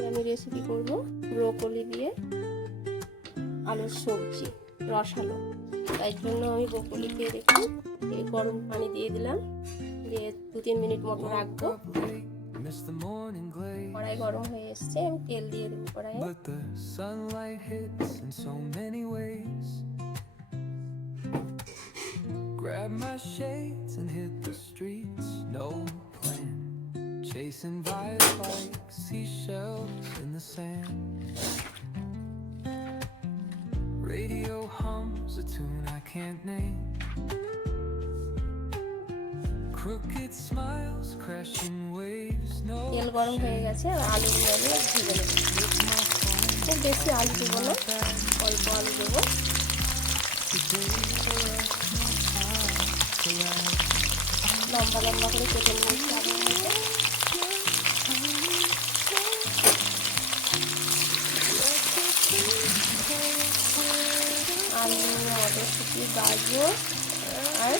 আজকে আমি রেসিপি করব ব্রোকলি দিয়ে আলুর সবজি রসালো। তাই জন্য আমি ব্রোকলিকে রেখে গরম পানি দিয়ে দিলাম, দিয়ে 2-3 মিনিট মতো রাখবো। কড়াই গরম হয়ে এসছে, আমি তেল দিয়ে দেবো কড়াইয়ে। Grab my shades and hit the streets, no plan. Chasing vibes like seashells in the sand. Radio hums a tune I can't name. Crooked smiles, crashing waves, no. তেল গরম হয়ে গেছে, আর আলুগুলো আমি ভেজে নেব। খুব বেশি আলু দেবো না, অল্প আলু দেবো। লম্বা লম্বা করে কেটে নিয়েছি আলুগুলোকে। আলু, মটরশুঁটি, গাজর আর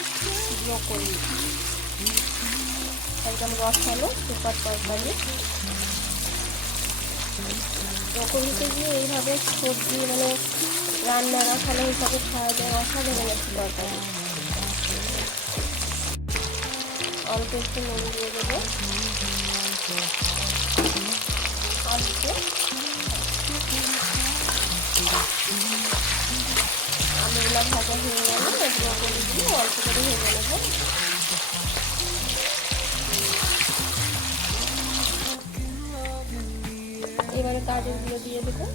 ব্রোকলি, একদম রসালো সুপার তরকারি। ব্রোকলিতে দিয়ে এইভাবে সবজি মানে রান্না রসালো হিসাবে খাওয়া যায়, অসাধারণ একটি তরকারি। অল্প একটু নুন দিয়ে দেবো আলুতে। আলুগুলো ভাজা হয়ে গেল, ব্রোকলি দিয়ে অল্প করে ভেজে নেবো। এবারে গাজরগুলো দিয়ে দেবো।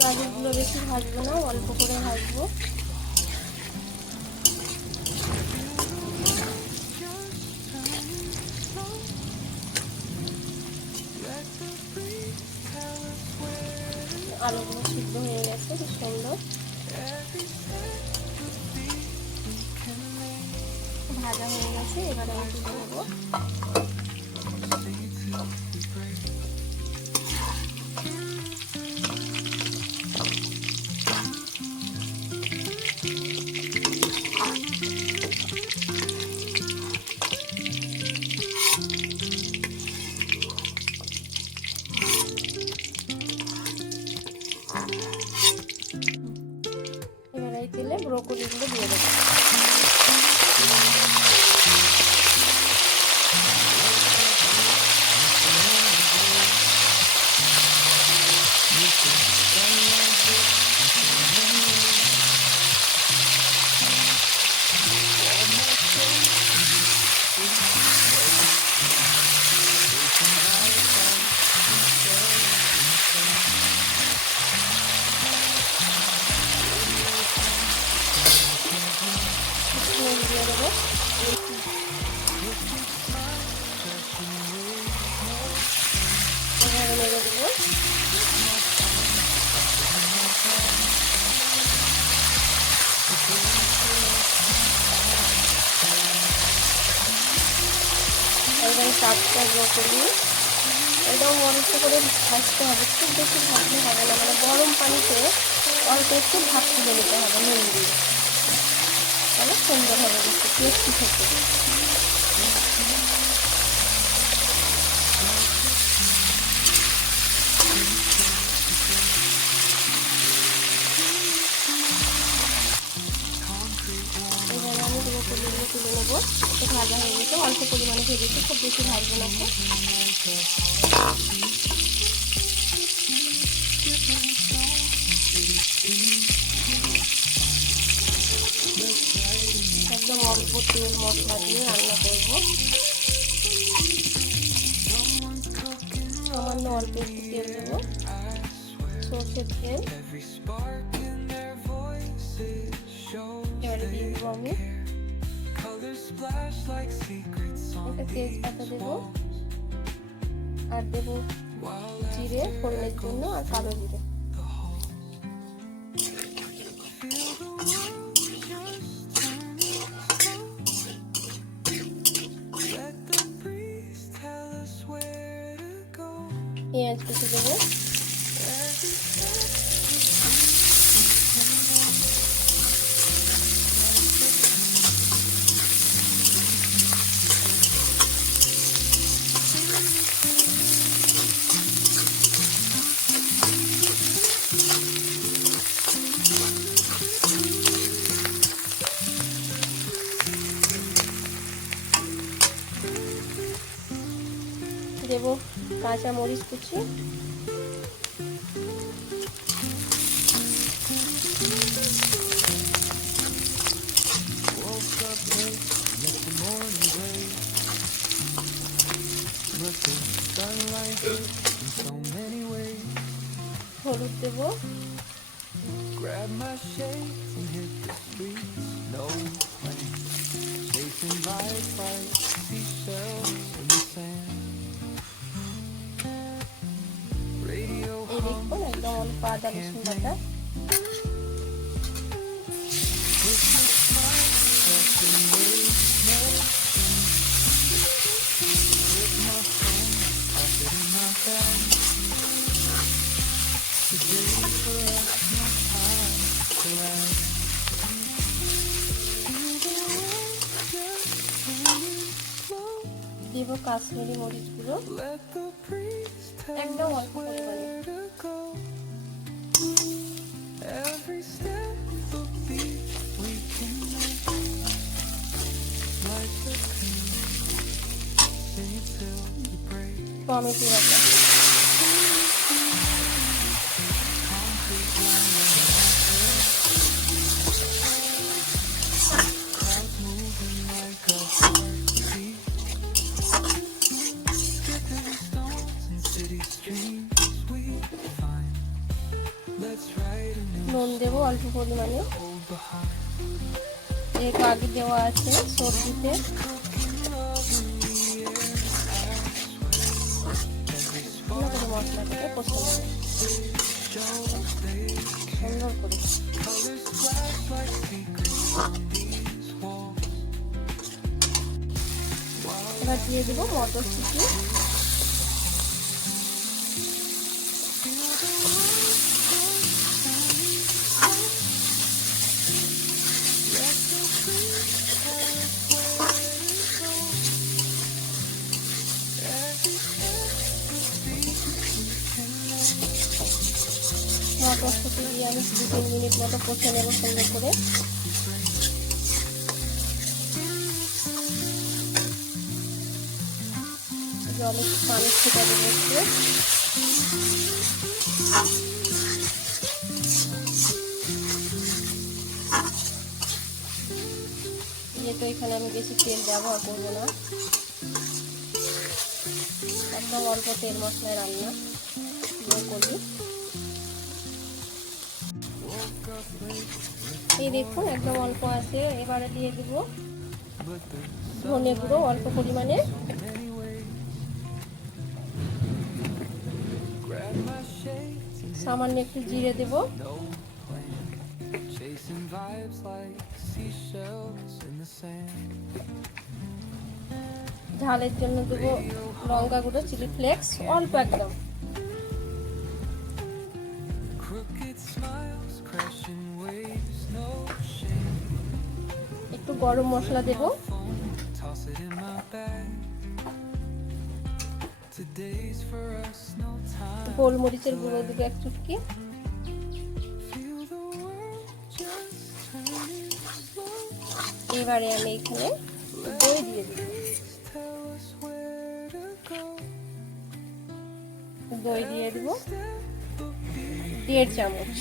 গাজরগুলো বেশি ভাজবো না, অল্প করে ভাজবো। আলুগুলো সিদ্ধ হয়ে গেছে, খুব সুন্দর ভাজা হয়ে গেছে। এবার আমি তুলে নেবো। এবার এই তেলে ব্রোকলিগুলো দিয়ে দেবো। দিয়ে দেবো এভাবে নেড়ে দেবো। একদম টাটকা ব্রোকলি, একদম অল্প করে ভাজতে হবে, খুব বেশি ভাজলে হবে না। মানে গরম পানিতে অল্প একটু ভাত তুলে নিতে হবে নুন দিয়ে, তাহলে সুন্দর হবে, বেশি টেস্টি খেতে। এবারে আমি ব্রোকলিগুলো তুলে নেবো। একটু ভাজা হয়ে গেছে, অল্প পরিমাণে ভেজেছি, খুব বেশি ভাজবো না। একদম অল্প তেল মশলা দিয়ে রান্না করবো। সামান্য অল্প একটু তেল দেবো, সর্ষের তেল। এবারে দিয়ে দেবো আমি একটা তেজপাতা দেবো, আর দেবো জিরে ফোড়নের জন্য, আর কালো জিরে। পেঁয়াজ কুচি দেবো, কাঁচা মরিচ কুচি, হলুদ দেব, Grab my shades and hit the streets. No plan, chasing vibes like seashells in the sand. Radio এই দেখুন একদম অল্প আদা রসুন বাটা, Christmas lights, crossing waves, no with my phone, pop it in my bag. Today for us, no time to last. দেব কাশ্মীরি মরিচ গুঁড়ো Let the breeze tell একদম us অল্প পরিমাণে, where to go. Every step a beat we can make. Life's a dream, sing it till we break. Tomato Bata, Concrete wall in our crowds moving like a heartbeat. Skipping stones in city streets we find. Let's write a new নুন দেব অল্প পরিমাণে, hold behind. যেহেতু আগে দেওয়া আছে সবজিতে। ভালো করে মশলাটাকে কষে নেব সুন্দর করে। Colors flash like secrets on these walls. এবার দিয়ে দেবো মটরশুঁটি, মটরশুঁটি দিয়ে আমি 2-3 মিনিট মতো কষে নেব সুন্দর করে। জলে পানি ছিটা দেবো একটু, যেহেতু এখানে আমি বেশি তেল ব্যবহার করবো না, একদম অল্প তেল মশলায় রান্না করি। এই দেখুন একদম অল্প আছে। এবারে দিয়ে দিব ধনে গুঁড়ো অল্প পরিমাণে, সামান্য একটু জিরে দেব, ঝালের জন্য দেব লঙ্কা গুঁড়ো, চিলি ফ্লেক্স অল্প একদম, একটু গরম মশলা দেব, গোলমরিচের গুঁড়ো দেব 1 চুটকি, এবারে আমি এখানে দই দিয়ে দেব, দই দিয়ে দেব 1.5 চামচ,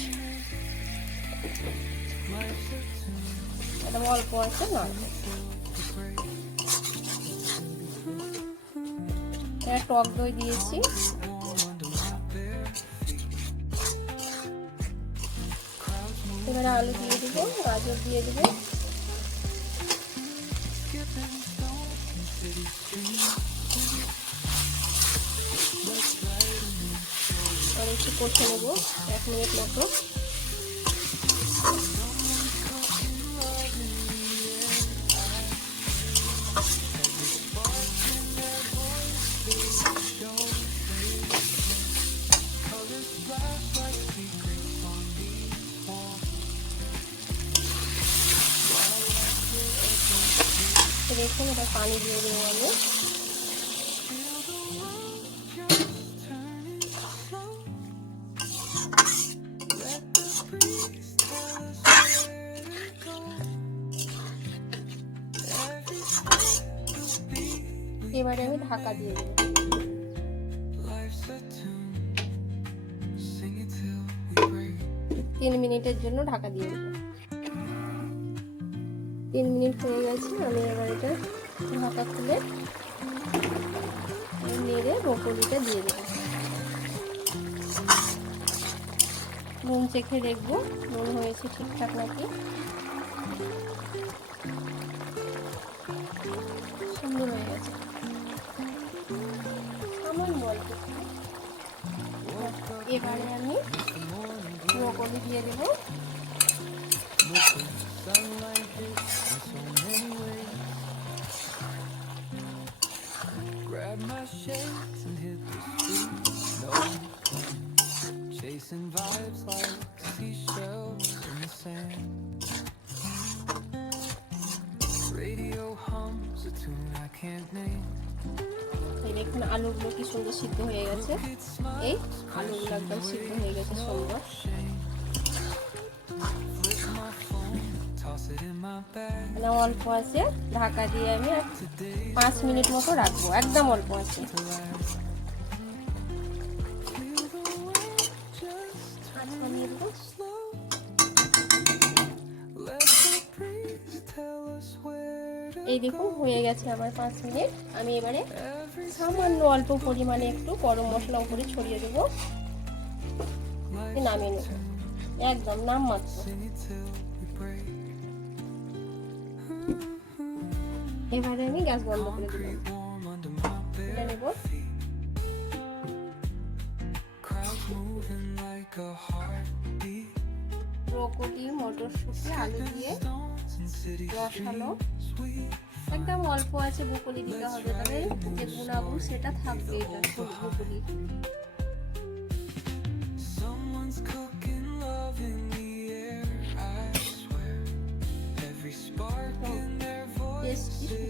একদম অল্প আছে না। টক দই দিয়েছি, এবারে আলু দিয়ে দেবো, গাজর দিয়ে দেবো, আর একটু কষে নেবো 1 মিনিট মতো। দেখুন এটা পানি দিয়ে দেবো আমি, এবারে আমি ঢাকা দিয়ে দেবো। 3 মিনিটের জন্য ঢাকা দিয়ে দেবো। 3 মিনিট হয়ে গেছে, আমি এবার এটা ঢাকা খুলে নেড়ে ব্রোকলিটা দিয়ে দেবো। নুন চেখে দেখবো নুন হয়েছে ঠিকঠাক নাকি। সুন্দর হয়ে গেছে, সামান্য অল্প। এবারে আমি ব্রোকলি দিয়ে দেবো। Grab my shades and hit the streets. No point chasing vibes like seashells in the sand. Radio hums a tune I can't name. এই দেখুন আলুগুলো কি সুন্দর সিদ্ধ হয়ে গেছে। এই আলুগুলো একদম সিদ্ধ হয়ে গেছে সুন্দর। মানে অল্প আছে, ঢাকা দিয়ে আমি 5 মিনিট মতো রাখবো, একদম অল্প আছে। এই দেখুন হয়ে গেছে আমার 5 মিনিট। আমি এবারে সামান্য অল্প পরিমাণে একটু গরম মশলা উপরে ছড়িয়ে দেবো, নামিয়ে নেব, একদম নামমাত্র। এবারে আমি গ্যাস বন্ধ করে দেবো, এটা নেব। ব্রোকলি, মটরশুঁটি, আলু দিয়ে রসালো, একদম অল্প আছে ব্রোকলি দিতে হবে, তবে যে গুণাগুণ সেটা থাকবে এটা ব্রোকলি। টেস্টি